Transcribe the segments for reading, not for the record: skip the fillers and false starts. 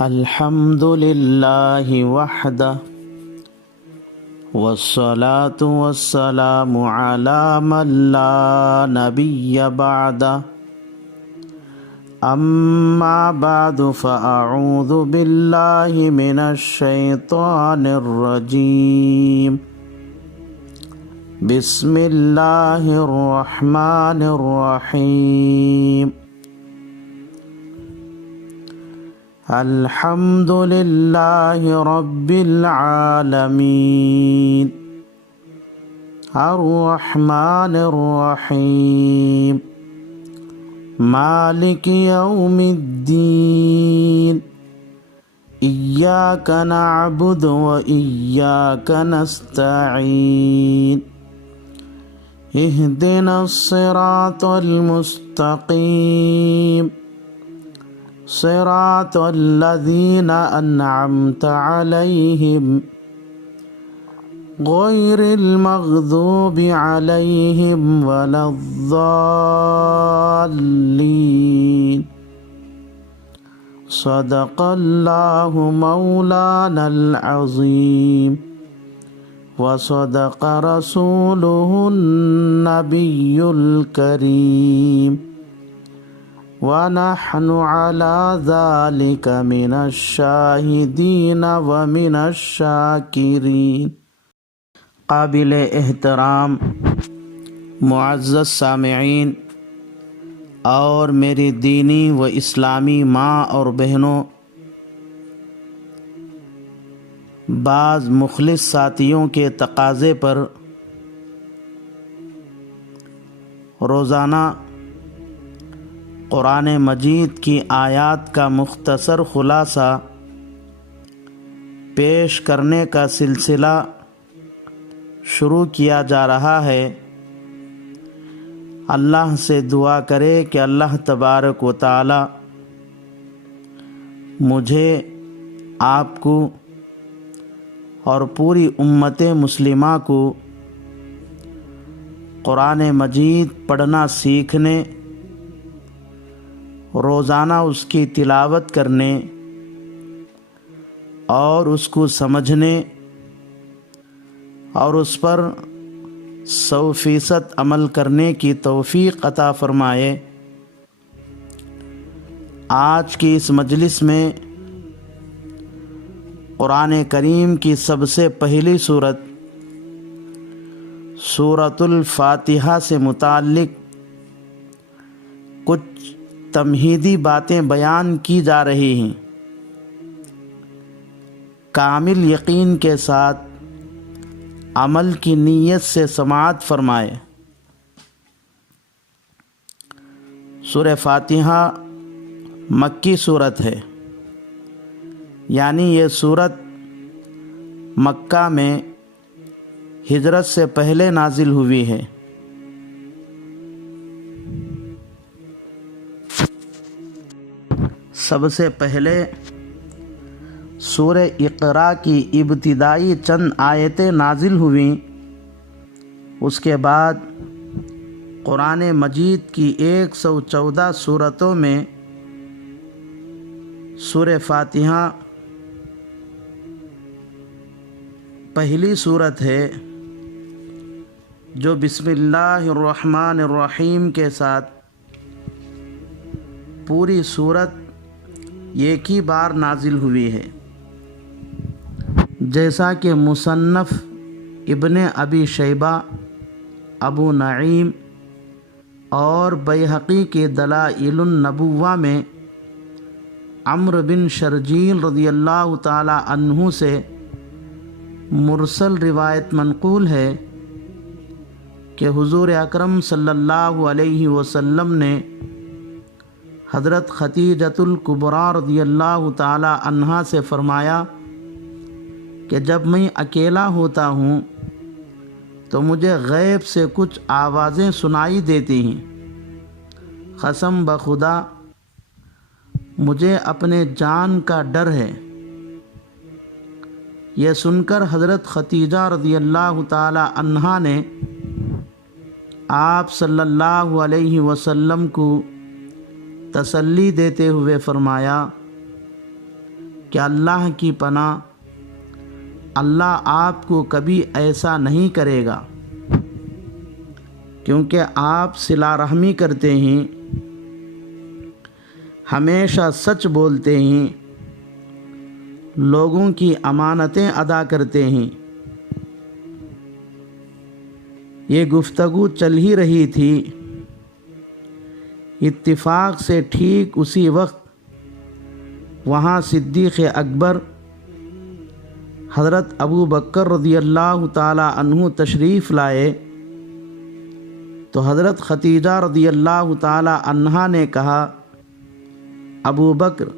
الحمد للہ وحدہ والصلاة والسلام علی من لا نبی بعدہ اما بعد فاعوذ باللہ من الشیطان الرجیم بسم اللہ الرحمن الرحیم الحمد للہ رب العالمین الرحمن الرحیم مالک یوم الدین ایاک نعبد و ایاک نستعین اہدنا الصراط المستقیم صراط الذین انعمت علیہم غیر المغضوب علیہم ولا الضالین صدق اللہ مولانا العظیم وصدق رسولہ النبی الکریم وَنَحْنُ عَلَى ذَلِكَ مِنَ الشَّاهِدِينَ وَمِنَ الشَّاكِرِينَ۔ قابل احترام معزز سامعین اور میری دینی و اسلامی ماں اور بہنوں، بعض مخلص ساتھیوں کے تقاضے پر روزانہ قرآن مجید کی آیات کا مختصر خلاصہ پیش کرنے کا سلسلہ شروع کیا جا رہا ہے۔ اللہ سے دعا کرے کہ اللہ تبارک و تعالی مجھے، آپ کو اور پوری امت مسلمہ کو قرآن مجید پڑھنا سیکھنے، روزانہ اس کی تلاوت کرنے اور اس کو سمجھنے اور اس پر 100% عمل کرنے کی توفیق عطا فرمائے۔ آج کی اس مجلس میں قرآن کریم کی سب سے پہلی سورت سورۃ الفاتحہ سے متعلق کچھ تمہیدی باتیں بیان کی جا رہی ہیں۔ کامل یقین کے ساتھ عمل کی نیت سے سماعت فرمائے۔ سورہ فاتحہ مکی سورت ہے، یعنی یہ سورت مکہ میں ہجرت سے پہلے نازل ہوئی ہے۔ سب سے پہلے سورہ اقرا کی ابتدائی چند آیتیں نازل ہوئیں، اس کے بعد قرآن مجید کی 114 سورتوں میں سورہ فاتحہ پہلی سورت ہے جو بسم اللہ الرحمن الرحیم کے ساتھ پوری سورت ایک ہی بار نازل ہوئی ہے، جیسا کہ مصنف ابن ابی شیبہ، ابو نعیم اور بیہقی کے دلائل النبوہ میں عمرو بن شرجیل رضی اللہ تعالی عنہ سے مرسل روایت منقول ہے کہ حضور اکرم صلی اللہ علیہ وسلم نے حضرت خدیجۃ الکبریٰ رضی اللہ تعالی عنہا سے فرمایا کہ جب میں اکیلا ہوتا ہوں تو مجھے غیب سے کچھ آوازیں سنائی دیتی ہیں، قسم بخدا مجھے اپنے جان کا ڈر ہے۔ یہ سن کر حضرت خدیجہ رضی اللہ تعالی عنہا نے آپ صلی اللہ علیہ وسلم کو تسلی دیتے ہوئے فرمایا کہ اللہ کی پناہ، اللہ آپ کو کبھی ایسا نہیں کرے گا، کیونکہ آپ صلہ رحمی کرتے ہیں، ہمیشہ سچ بولتے ہیں، لوگوں کی امانتیں ادا کرتے ہیں۔ یہ گفتگو چل ہی رہی تھی، اتفاق سے ٹھیک اسی وقت وہاں صدیق اکبر حضرت ابو بکر رضی اللہ تعالی عنہ تشریف لائے، تو حضرت خدیجہ رضی اللہ تعالی عنہا نے کہا، ابو بکر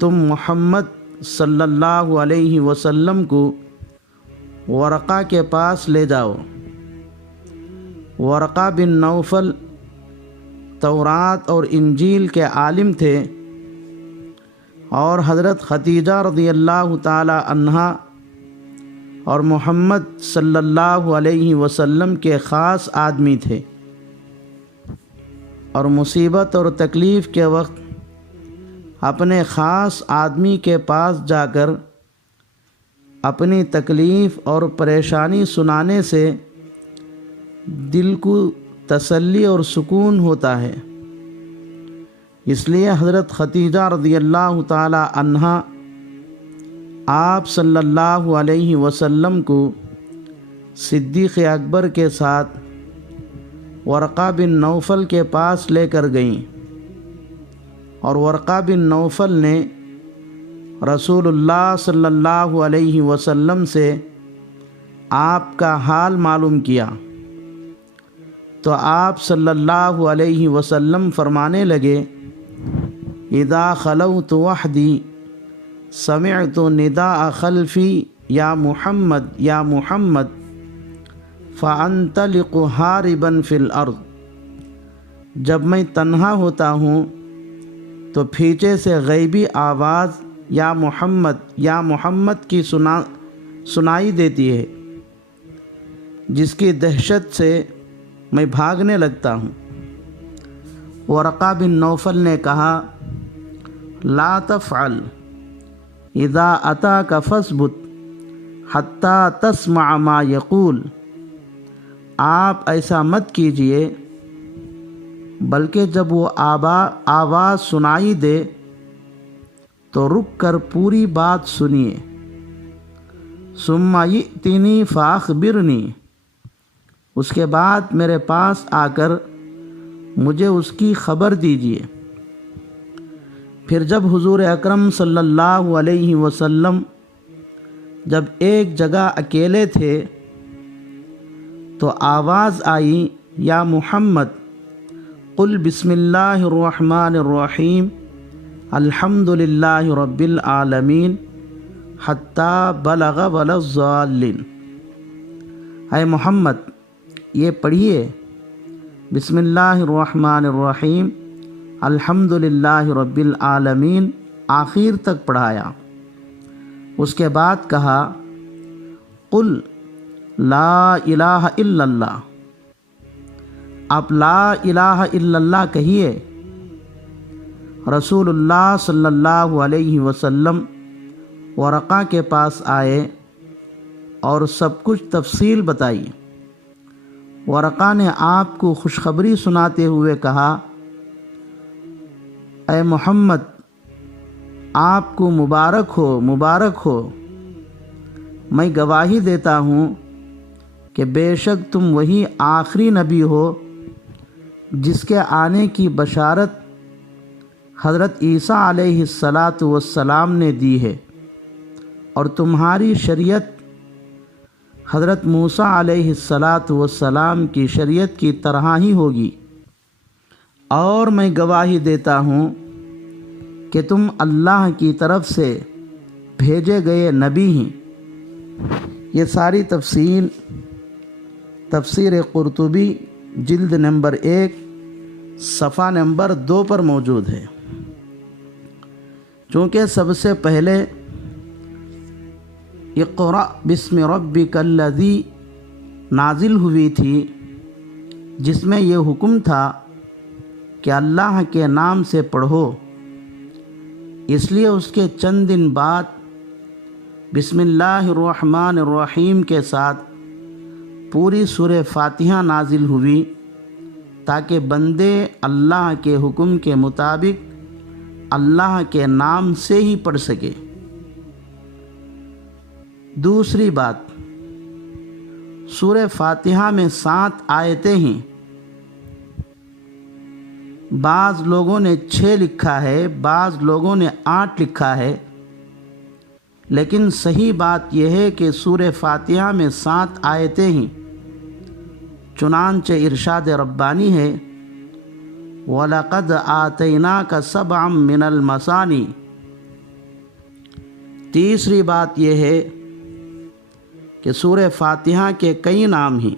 تم محمد صلی اللہ علیہ وسلم کو ورقہ کے پاس لے جاؤ۔ ورقہ بن نوفل تورات اور انجیل کے عالم تھے، اور حضرت خدیجہ رضی اللہ تعالی عنہا اور محمد صلی اللہ علیہ وسلم کے خاص آدمی تھے، اور مصیبت اور تکلیف کے وقت اپنے خاص آدمی کے پاس جا کر اپنی تکلیف اور پریشانی سنانے سے دل کو تسلی اور سکون ہوتا ہے۔ اس لیے حضرت خدیجہ رضی اللہ تعالی عنہا آپ صلی اللہ علیہ وسلم کو صدیق اکبر کے ساتھ ورقہ بن نوفل کے پاس لے کر گئیں، اور ورقہ بن نوفل نے رسول اللہ صلی اللہ علیہ وسلم سے آپ کا حال معلوم کیا، تو آپ صلی اللہ علیہ وسلم فرمانے لگے، اذا خلوت وحدی سمعت نداء خلفی یا محمد یا محمد فانطلق ہاربا فی الارض۔ جب میں تنہا ہوتا ہوں تو پیچھے سے غیبی آواز یا محمد کی سنائی دیتی ہے، جس کی دہشت سے میں بھاگنے لگتا ہوں۔ ورقہ بن نوفل نے کہا، لا تفعل اذا اتاک فاثبت حتی تسمع ما یقول۔ آپ ایسا مت کیجئے، بلکہ جب وہ آواز سنائی دے تو رک کر پوری بات سنیے۔ ثم یأتنی فاخبرنی، اس کے بعد میرے پاس آ کر مجھے اس کی خبر دیجیے۔ پھر جب حضور اکرم صلی اللہ علیہ وسلم جب ایک جگہ اکیلے تھے تو آواز آئی، یا محمد قل بسم اللہ الرحمن الرحیم الحمد للہ رب العالمین حتی بلغ ولا الضالین۔ اے محمد یہ پڑھیے، بسم اللہ الرحمن الرحیم الحمد للہ رب العالمین، آخر تک پڑھایا۔ اس کے بعد کہا، قل لا الہ الا اللہ۔ آپ لا الہ الا اللہ کہیے۔ رسول اللہ صلی اللہ علیہ وسلم ورقہ کے پاس آئے اور سب کچھ تفصیل بتائی۔ ورقہ نے آپ کو خوشخبری سناتے ہوئے کہا، اے محمد آپ کو مبارک ہو، مبارک ہو۔ میں گواہی دیتا ہوں کہ بے شک تم وہی آخری نبی ہو جس کے آنے کی بشارت حضرت عیسیٰ علیہ السلام نے دی ہے، اور تمہاری شریعت حضرت موسیٰ علیہ السلام کی شریعت کی طرح ہی ہوگی۔ اور میں گواہی دیتا ہوں کہ تم اللہ کی طرف سے بھیجے گئے نبی ہیں۔ یہ ساری تفصیل تفسیر قرطبی جلد نمبر 1 صفحہ نمبر 2 پر موجود ہے۔ چونکہ سب سے پہلے اقرأ بسم ربک الذی نازل ہوئی تھی، جس میں یہ حکم تھا کہ اللہ کے نام سے پڑھو۔ اس لیے اس کے چند دن بعد بسم اللہ الرحمن الرحیم کے ساتھ پوری سورہ فاتحہ نازل ہوئی تاکہ بندے اللہ کے حکم کے مطابق اللہ کے نام سے ہی پڑھ سکے۔ دوسری بات، سورہ فاتحہ میں 7 آیتیں ہیں۔ بعض لوگوں نے 6 لکھا ہے، بعض لوگوں نے 8 لکھا ہے، لیکن صحیح بات یہ ہے کہ سورہ فاتحہ میں 7 آیتیں ہیں۔ چنانچہ ارشاد ربانی ہے وَلَقَدْ آتَيْنَاكَ سَبْعًا مِّنَ الْمَثَانِي۔ تیسری بات یہ ہے کہ سورہ فاتحہ کے کئی نام ہیں۔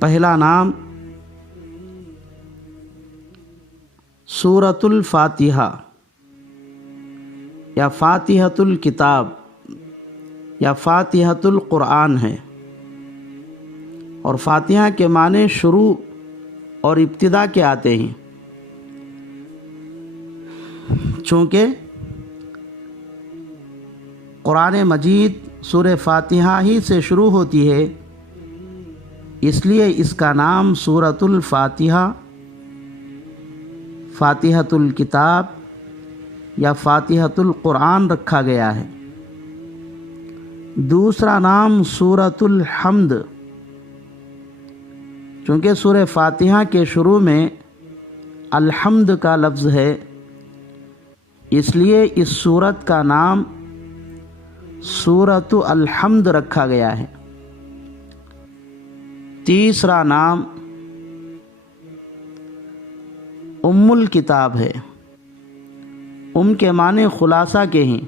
پہلا نام سورۃ الفاتحہ یا فاتحۃ الکتاب یا فاتحۃ القرآن ہے، اور فاتحہ کے معنی شروع اور ابتدا کے آتے ہیں۔ چونکہ قرآن مجید سورہ فاتحہ ہی سے شروع ہوتی ہے، اس لیے اس کا نام سورۃ الفاتحہ، فاتحۃ الکتاب یا فاتحۃ القرآن رکھا گیا ہے۔ دوسرا نام سورۃ الحمد، چونکہ سورہ فاتحہ کے شروع میں الحمد کا لفظ ہے، اس لیے اس سورت کا نام سورۃ الحمد رکھا گیا ہے۔ تیسرا نام ام الکتاب ہے۔ ام کے معنی خلاصہ کے ہیں،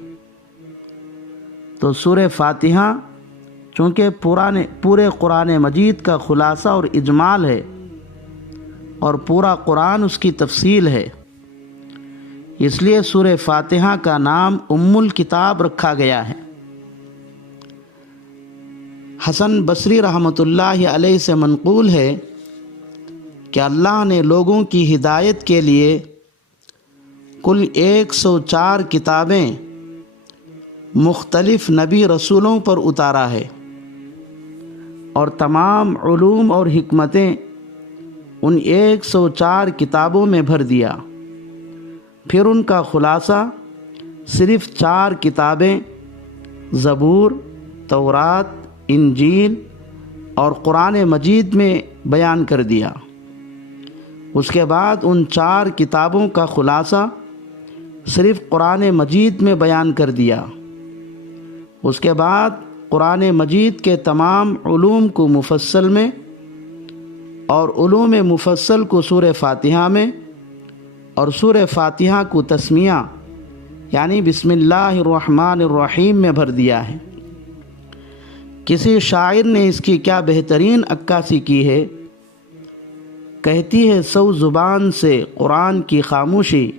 تو سورہ فاتحہ چونکہ پورے قرآن مجید کا خلاصہ اور اجمال ہے، اور پورا قرآن اس کی تفصیل ہے، اس لیے سورہ فاتحہ کا نام ام الکتاب رکھا گیا ہے۔ حسن بصری رحمۃ اللہ علیہ سے منقول ہے کہ اللہ نے لوگوں کی ہدایت کے لیے کل 104 کتابیں مختلف نبی رسولوں پر اتارا ہے، اور تمام علوم اور حکمتیں ان 104 کتابوں میں بھر دیا۔ پھر ان کا خلاصہ صرف 4 کتابیں زبور، تورات، انجیل اور قرآن مجید میں بیان کر دیا۔ اس کے بعد ان 4 کتابوں کا خلاصہ صرف قرآن مجید میں بیان کر دیا۔ اس کے بعد قرآن مجید کے تمام علوم کو مفصل میں اور علوم مفصل کو سورہ فاتحہ میں اور سورہ فاتحہ کو تسمیہ یعنی بسم اللہ الرحمن الرحیم میں بھر دیا ہے۔ کسی شاعر نے اس کی کیا بہترین عکاسی کی ہے، کہتی ہے 100 زبان سے قرآن کی خاموشی،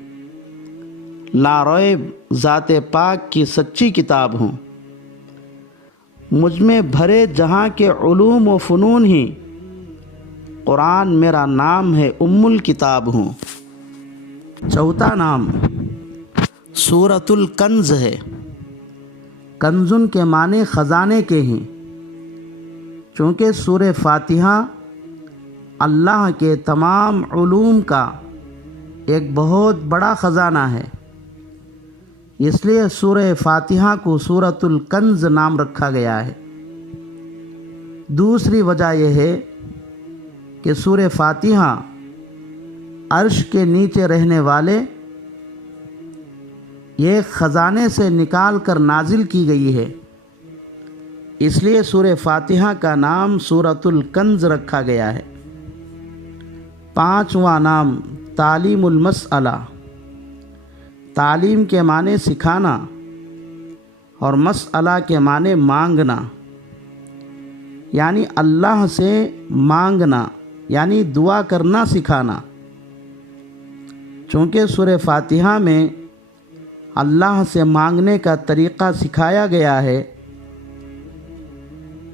لا ریب ذات پاک کی سچی کتاب ہوں، مجھ میں بھرے جہاں کے علوم و فنون ہی، قرآن میرا نام ہے ام الکتاب ہوں۔ چوتھا نام سورۃ الکنز ہے۔ کنزن کے معنی خزانے کے ہیں، چونکہ سورہ فاتحہ اللہ کے تمام علوم کا ایک بہت بڑا خزانہ ہے، اس لیے سورہ فاتحہ کو سورۃ الکنز نام رکھا گیا ہے۔ دوسری وجہ یہ ہے کہ سورہ فاتحہ عرش کے نیچے رہنے والے یہ خزانے سے نکال کر نازل کی گئی ہے، اس لیے سورہ فاتحہ کا نام سورۃ الکنز رکھا گیا ہے۔ پانچواں نام تعلیم المسئلہ۔ تعلیم کے معنی سکھانا اور مسئلہ کے معنی مانگنا، یعنی اللہ سے مانگنا یعنی دعا کرنا سکھانا۔ چونکہ سورہ فاتحہ میں اللہ سے مانگنے کا طریقہ سکھایا گیا ہے،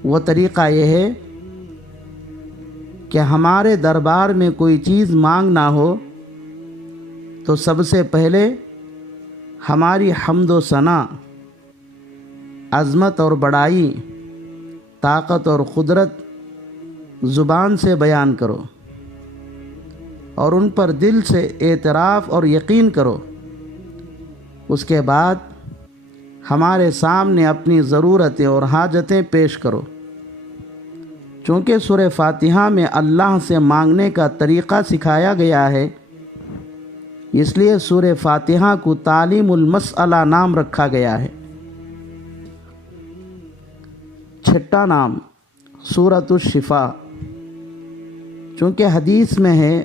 وہ طریقہ یہ ہے کہ ہمارے دربار میں کوئی چیز مانگنا ہو تو سب سے پہلے ہماری حمد و ثنا، عظمت اور بڑائی، طاقت اور قدرت زبان سے بیان کرو اور ان پر دل سے اعتراف اور یقین کرو۔ اس کے بعد ہمارے سامنے اپنی ضرورتیں اور حاجتیں پیش کرو۔ چونکہ سورہ فاتحہ میں اللہ سے مانگنے کا طریقہ سکھایا گیا ہے، اس لیے سورہ فاتحہ کو تعلیم المسئلہ نام رکھا گیا ہے۔ چھٹا نام سورۃ الشفاء، چونکہ حدیث میں ہے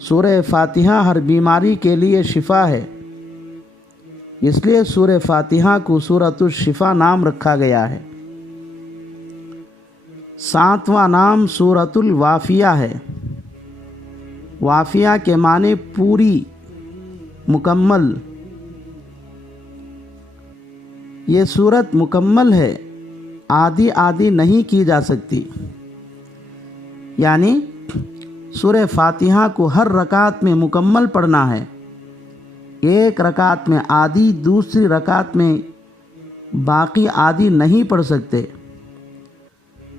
سورہ فاتحہ ہر بیماری کے لیے شفا ہے، اس لیے سورہ فاتحہ کو سورۃ الشفاء نام رکھا گیا ہے۔ ساتواں نام سورۃ الوافیہ ہے۔ وافیہ کے معنی پوری، مکمل۔ یہ سورت مکمل ہے، آدھی آدھی نہیں کی جا سکتی، یعنی سورہ فاتحہ کو ہر رکعت میں مکمل پڑھنا ہے۔ ایک رکعت میں آدھی، دوسری رکعت میں باقی آدھی نہیں پڑھ سکتے،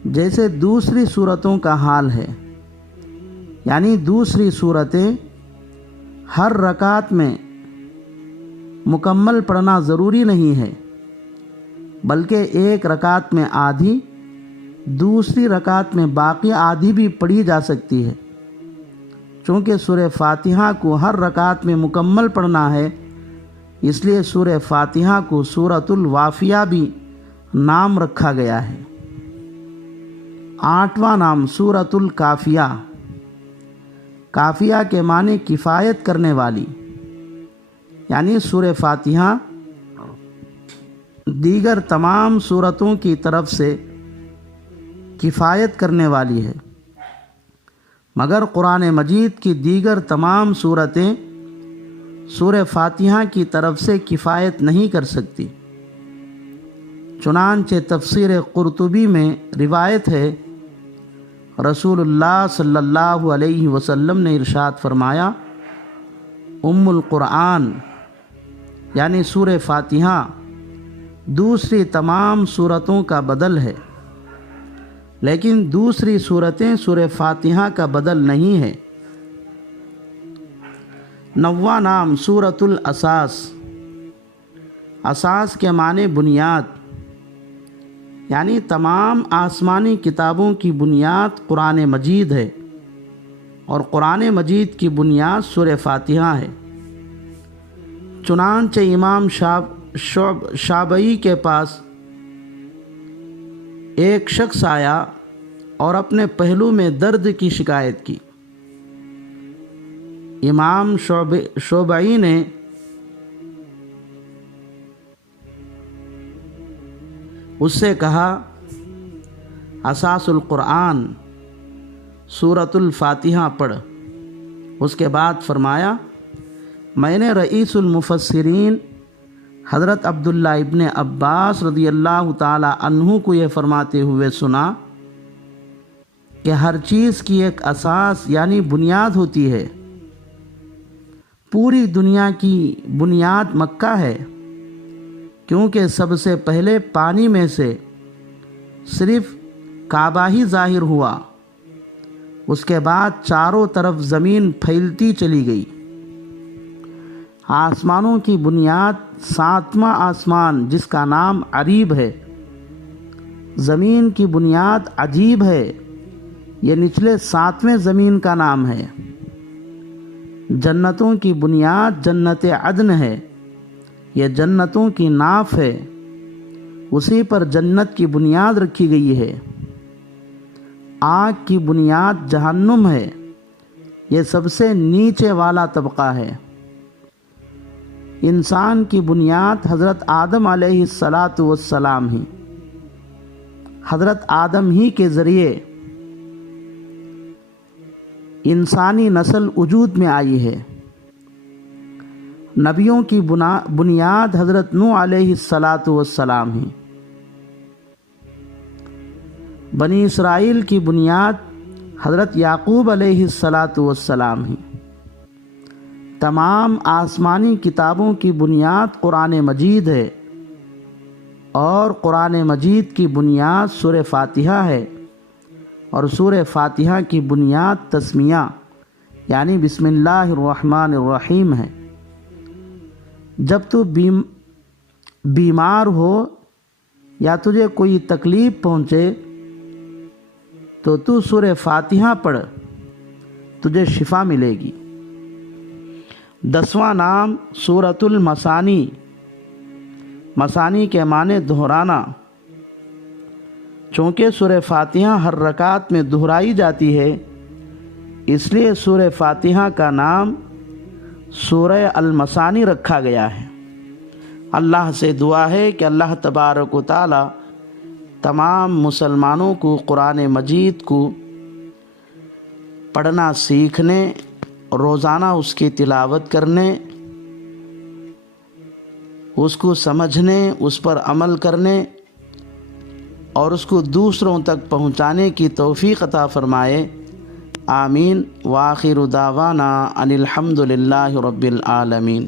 جیسے دوسری سورتوں کا حال ہے۔ یعنی دوسری سورتیں ہر رکعت میں مکمل پڑھنا ضروری نہیں ہے، بلکہ ایک رکعت میں آدھی، دوسری رکعت میں باقی آدھی بھی پڑھی جا سکتی ہے۔ چونکہ سورہ فاتحہ کو ہر رکعت میں مکمل پڑھنا ہے، اس لیے سورہ فاتحہ کو سورۃ الوافیہ بھی نام رکھا گیا ہے۔ آٹھواں نام سورۃ الکافیہ۔ کافیہ کے معنی کفایت کرنے والی، یعنی سورہ فاتحہ دیگر تمام سورتوں کی طرف سے کفایت کرنے والی ہے، مگر قرآن مجید کی دیگر تمام سورتیں سورہ فاتحہ کی طرف سے کفایت نہیں کر سکتی۔ چنانچہ تفسیر قرطبی میں روایت ہے، رسول اللہ صلی اللہ علیہ وسلم نے ارشاد فرمایا، ام القرآن یعنی سورہ فاتحہ دوسری تمام سورتوں کا بدل ہے، لیکن دوسری سورتیں سورہ فاتحہ کا بدل نہیں ہے۔ نواں نام سورۃ الاساس۔ اساس کے معنی بنیاد، یعنی تمام آسمانی کتابوں کی بنیاد قرآن مجید ہے، اور قرآن مجید کی بنیاد سورہ فاتحہ ہے۔ چنانچہ امام شعبی کے پاس ایک شخص آیا اور اپنے پہلو میں درد کی شکایت کی۔ امام شعبی نے اس سے کہا، اساس القرآن سورۃ الفاتحہ پڑھ۔ اس کے بعد فرمایا، میں نے رئیس المفسرین حضرت عبداللہ ابن عباس رضی اللہ تعالی عنہ کو یہ فرماتے ہوئے سنا کہ ہر چیز کی ایک اساس یعنی بنیاد ہوتی ہے۔ پوری دنیا کی بنیاد مکہ ہے، کیونکہ سب سے پہلے پانی میں سے صرف کعبہ ہی ظاہر ہوا، اس کے بعد چاروں طرف زمین پھیلتی چلی گئی۔ آسمانوں کی بنیاد ساتواں آسمان جس کا نام عریب ہے، زمین کی بنیاد عجیب ہے، یہ نچلے ساتویں زمین کا نام ہے۔ جنتوں کی بنیاد جنت عدن ہے، یہ جنتوں کی ناف ہے، اسی پر جنت کی بنیاد رکھی گئی ہے۔ آگ کی بنیاد جہنم ہے، یہ سب سے نیچے والا طبقہ ہے۔ انسان کی بنیاد حضرت آدم علیہ السلام ہی، حضرت آدم ہی کے ذریعے انسانی نسل وجود میں آئی ہے۔ نبیوں کی بنیاد حضرت نوح علیہ السلام ہی، بنی اسرائیل کی بنیاد حضرت یعقوب علیہ السلام ہی، تمام آسمانی کتابوں کی بنیاد قرآن مجید ہے، اور قرآن مجید کی بنیاد سورہ فاتحہ ہے، اور سورہ فاتحہ کی بنیاد تسمیہ یعنی بسم اللہ الرحمن الرحیم ہے۔ جب تو بیمار ہو یا تجھے کوئی تکلیف پہنچے تو سورہ فاتحہ پڑھ، تجھے شفا ملے گی۔ 10واں نام سورۃ المثانی، مثانی کے معنی دہرانا۔ چونکہ سورہ فاتحہ ہر رکعت میں دہرائی جاتی ہے، اس لیے سورہ فاتحہ کا نام سورہ المثانی رکھا گیا ہے۔ اللہ سے دعا ہے کہ اللہ تبارک و تعالی تمام مسلمانوں کو قرآن مجید کو پڑھنا سیکھنے، روزانہ اس کی تلاوت کرنے، اس کو سمجھنے، اس پر عمل کرنے اور اس کو دوسروں تک پہنچانے کی توفیق عطا فرمائے۔ آمین۔ وآخر دعوانا ان الحمد للہ رب العالمین۔